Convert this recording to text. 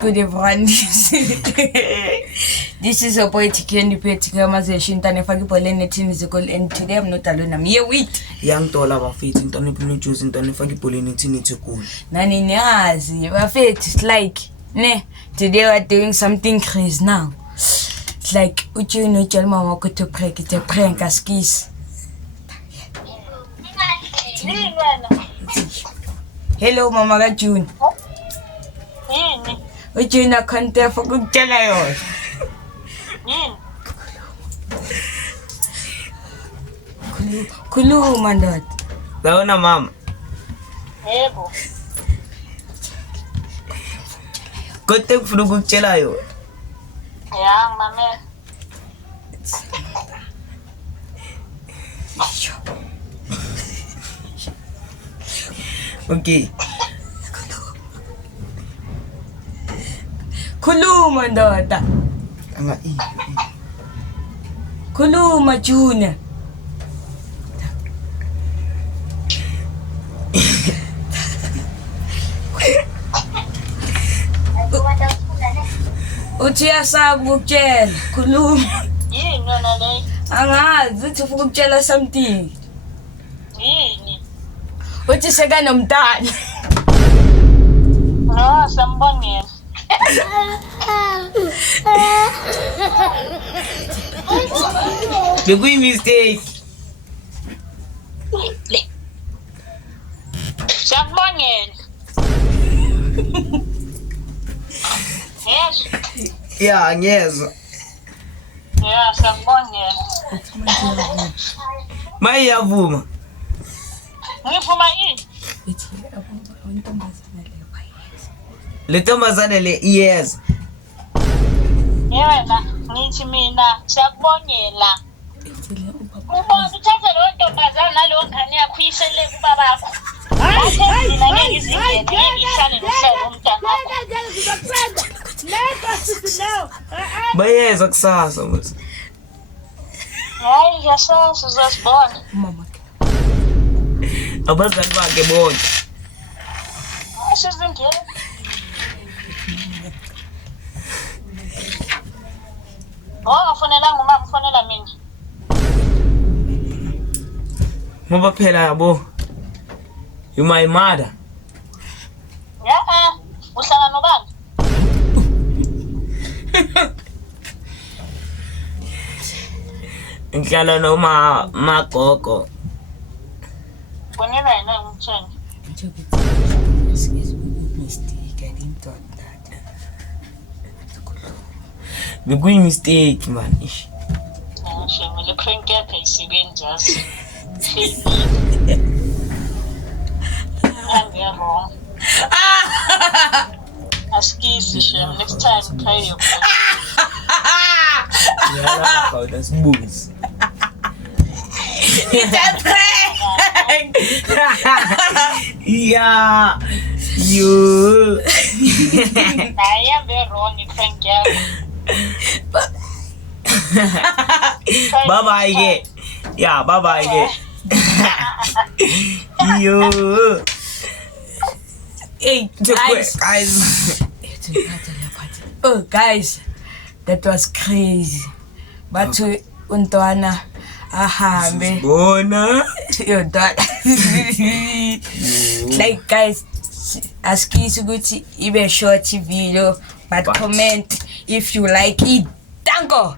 Good everyone. This is your boy Tikendi Petikamazeshi Intane Polene Tinizikol, and today I'm not alone. I'm here with Young Tola Bafit Intane Punuchus Intane Polene Tinizikol. Nani Nazi Bafit. It's like today we're doing something crazy now. It's like Uchu no Chalma Wako to prank. It's a prank as kiss. Hello Mama June. Uchu na kante for good chalayo. Kulu mandot. Daona mama. Yebo. Kote kufunuku chelayo. Ya mame. Okay. Kulu mandota. Anga Kulu majuna. Utia sabu chen kulu. Yini yona le? Angazi uthi ufuna ukutshela something. Yini? Uthi seka nomntana. No, sambongela. Bekuyi mistake. Sambongela. Yes. Yeah, ngiyezwa. Ya sambongela. Mayi yavuma. Ngifuma ini? Le ntombazane le iyeza. Yena ngithi mina siyakubongela. Ubona uthathe lo ntombazana nalo ngane yakho uyisele kubabakho. Hayi mina ngeke izingene ngihlale nohlelo umntana. Bayeza kusasa mos. Hayi yasazi uzasibona. Mama. Abazali bakhe bonke. Asizingene. Ngafonelanga umama ufonela mina. Ngoba phela yabo. You my mother. Uhlala nobani? Ngihlala noma magogo. Fonela yena ngimtshela. Bekuyi mistake man. Shame le prank yakhe isebenzi yazi. I'm wrong. Askisi shame next time try your best. Yeah, how that's booze. It's a prank. Yeah. You. I am very wrong in prank yakhe. Bye bye again. Yeah, bye bye again. You. Hey guys. Oh guys, that was crazy. But untwana ahambe. Bona. Your daughter. Like guys, askisi ukuthi ibe short video, but comment if you like it. Danko.